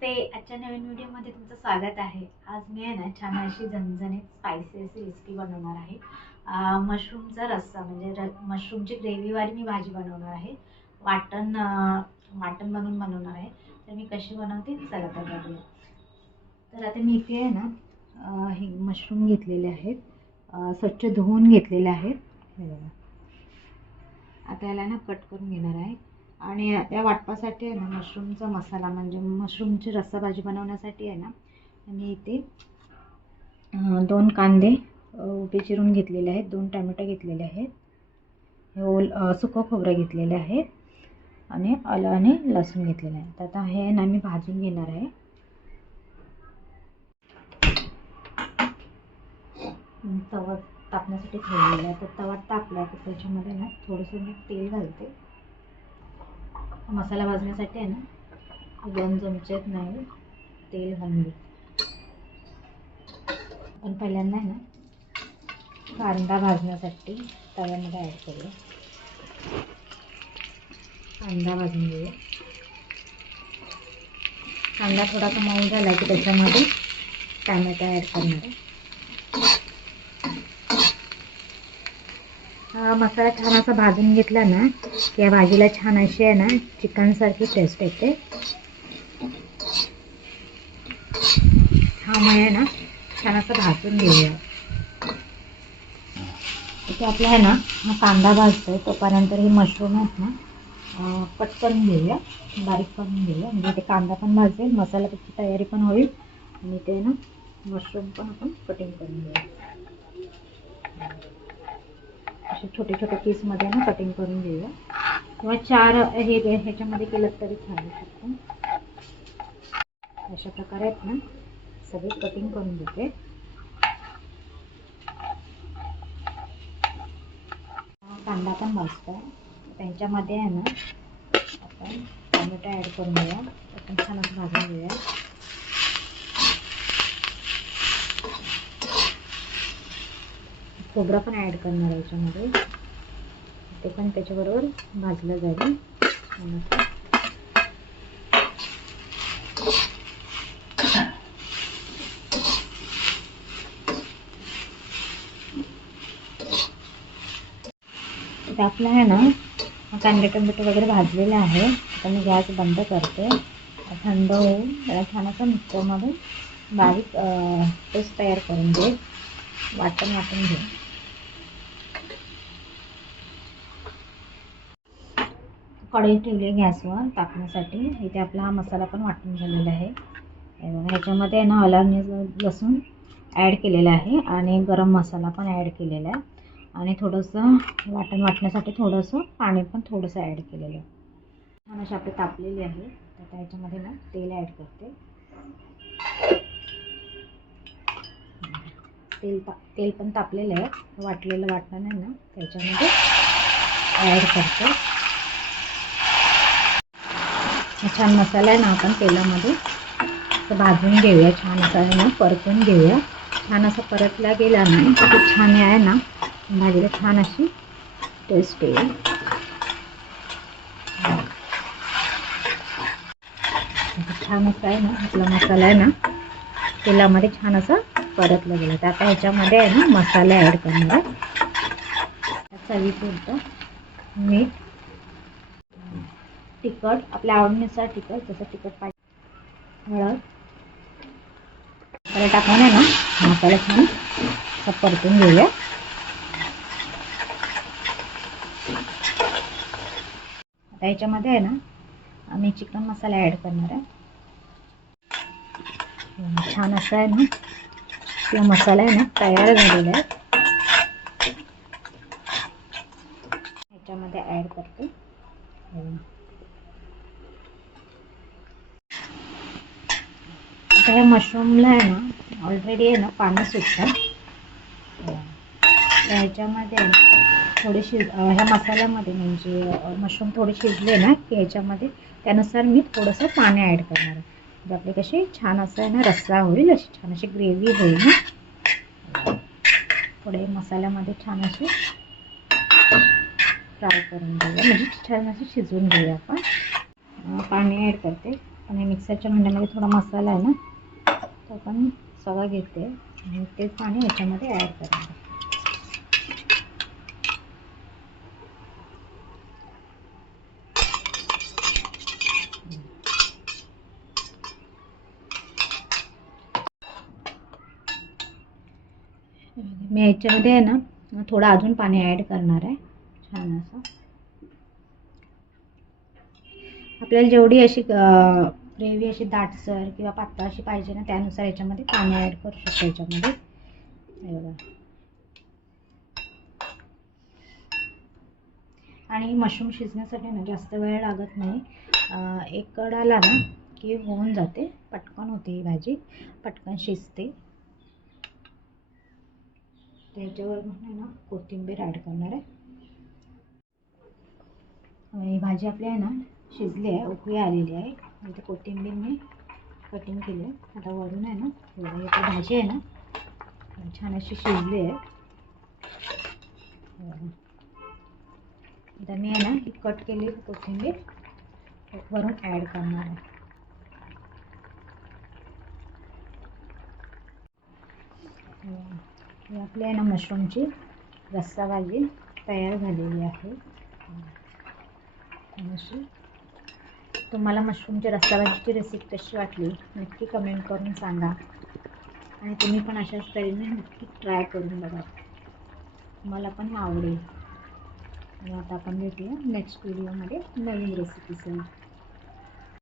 नमस्ते. आजच्या नवीन व्हिडिओमध्ये तुमचं स्वागत आहे. आज मी आहे ना छान अशी झणझणीत स्पायसी अशी रेसिपी बनवणार आहे. मशरूमचा रस्सा म्हणजे र मशरूमची ग्रेव्हीवाली मी भाजी बनवणार आहे. वाटण वाटण बनवून बनवणार आहे. तर मी कशी बनवते? चला तर बघूया. तर आता मी इथे आहे ना हे मशरूम घेतलेले आहेत. स्वच्छ धुवून घेतलेले आहेत. हे. आता याला ना कट करून घेणार आहे. आणि या वाटपासाठी आहे ना मशरूमचा मसाला म्हणजे मशरूमची रस्सा भाजी बनवण्यासाठी आहे ना आणि इथे दोन कांदे उभे चिरून घेतलेले आहेत दोन टॅमॅटो घेतलेले आहेत हे ओल सुकं खोबरं घेतलेले आहेत आणि आलं आणि लसूण घेतलेलं आहे. तर आता हे ना मी भाजून घेणार आहे. तवा तापण्यासाठी ठेवलेलं आहे. तर तवा तापला तर त्याच्यामध्ये ना थोडंसं मी तेल घालते. मसाला भाजण्यासाठी आहे ना दोन चमचे नाही तेल घालून पण पहिल्यांदा आहे ना कांदा भाजण्यासाठी तव्यामध्ये ॲड करूया कांदा भाजून घेऊया. कांदा थोडासा मऊ झाला की त्याच्यामध्ये टॅमॅटो ॲड करणार आहे. हा मसाला छान असा भाजून घेतला ना की या भाजीला छान अशी आहे ना चिकनसारखी टेस्ट येते. हा मग आहे ना छान असं भाजून घेऊया. इथे आपला आहे ना हा कांदा भाजतोय तोपर्यंत हे मशरूम आहेत ना पटकन करून घेऊया बारीक करून घेऊया. म्हणजे ते कांदा पण भाजेल मसाल्याची तयारी पण होईल. आणि ते ना मशरूम पण आपण कटिंग करून घेऊया असे छोटे छोटे पीसमध्ये ना कटिंग करून घेऊया. किंवा चार हे ह्याच्यामध्ये केलं तरी चालू शकतो अशा प्रकारे आहेत ना सगळे कटिंग करून घेते कांदा पण भाजतो त्यांच्यामध्ये आहे ना आपण टोमॅटो ॲड करून घेऊया. आपण छानच भाजून घेऊया. खोबरं पण ॲड करणार याच्यामध्ये. ते पण त्याच्याबरोबर भाजलं जाईल. छान आपलं आहे ना कांदे टोमॅटो वगैरे भाजलेले आहे. आता मी गॅस बंद करते. थंड होऊन त्याला छान असं मिक्सरमध्ये बारीक पेस्ट तयार करून दे वाटण वाटून घेऊ कढई ठेवली गॅसवर तापण्यासाठी इथे आपला हा मसाला पण वाटून झालेला आहे. ह्याच्यामध्ये ना आलं लसूण ॲड केलेलं आहे आणि गरम मसाला पण ॲड केलेला आहे. आणि थोडंसं वाटण वाटण्यासाठी थोडंसं पाणी पण थोडंसं ॲड केलेलं आहे. छान अशी आपली तापलेली आहे. तर ह्याच्यामध्ये ना तेल ॲड करते. तेल ता तेल पण तापलेलं आहे. वाटलेलं वाटण आहे ना त्याच्यामध्ये ॲड करते. छान मसाला आहे ना आपण तेलामध्ये. तर भाजून घेऊया छान असा आहे ना परतून घेऊया. छान असा परतला गेला ना तर खूप छान आहे ना. भाजीला छान अशी टेस्ट येईल. छान असं आहे ना आपला मसाला आहे ना तेलामध्ये छान असा परतला गेला. तर आता ह्याच्यामध्ये आहे ना मसाला ॲड करणार आहे. चवीपुरतं मीठ तिखट आपल्या आवडीनुसार तिखट जसं तिखट पाहिजे. हळद. मसाला टाकून आहे ना मसाला छान असं परतून घेऊया. आता याच्यामध्ये आहे ना आम्ही चिकन मसाला ॲड करणार आहे. छान असं आहे ना किंवा मसाला आहे ना तयार झालेला आहे. ह्याच्यामध्ये ॲड करते हे बघा. आता ह्या मशरूमला आहे ना ऑलरेडी आहे ना पाणी सुटतं ह्याच्यामध्ये हो. थोडे शिज ह्या मसाल्यामध्ये म्हणजे मशरूम थोडे शिजले ना की ह्याच्यामध्ये त्यानुसार मी थोडंसं पाणी ॲड करणार आहे. म्हणजे आपली कशी छान असं आहे ना रस्सा होईल अशी छान अशी ग्रेव्ही होईल ना. थोडे मसाल्यामध्ये छान अशी फ्राय करून घेऊया. म्हणजे छान अशी शिजवून घेऊया आपण. पाणी ॲड करते. आणि मिक्सरच्या भांड्यामध्ये थोडा मसाला आहे ना आपण पण सगळं घेते. आणि तेच पाणी याच्यामध्ये ॲड करते मी याच्यामध्ये आहे ना थोडं अजून पाणी ॲड करणार आहे. छान असं. आपल्याला जेवढी अशी ग्रेव्ही अशी दाटसर किंवा पातळ अशी पाहिजे ना त्यानुसार याच्यामध्ये पाणी ॲड करू शकतो याच्यामध्ये. हे बघा. आणि मशरूम शिजण्यासाठी ना जास्त वेळ लागत नाही. एक कड आला ना की होऊन जाते. पटकन होते ही भाजी. पटकन शिजते. त्याच्यावर आहे ना कोथिंबीर ॲड करणार आहे. ही भाजी आपली आहे ना शिजली आहे उकळी आलेली आहे. इथे कोथिंबीर मी कटिंग केली आहे. आता वरून आहे ना थोडं इथे भाजी आहे ना छान अशी शिजली आहे. आता मी आहे ना ही कट केली कोथिंबीर. वरून ॲड करणार आहे. ही आपली आहे ना मशरूमची रस्सा भाजी तयार झालेली आहे. अशी तुम्हाला मशरूमची रस्सा भाजीची रेसिपी कशी वाटली नक्की कमेंट करून सांगा. आणि तुम्ही पण अशाच तऱ्हेने नक्की ट्राय करून बघा. मला पण आवडेल. आता आपण भेटूया नेक्स्ट व्हिडिओमध्ये नवीन रेसिपीसह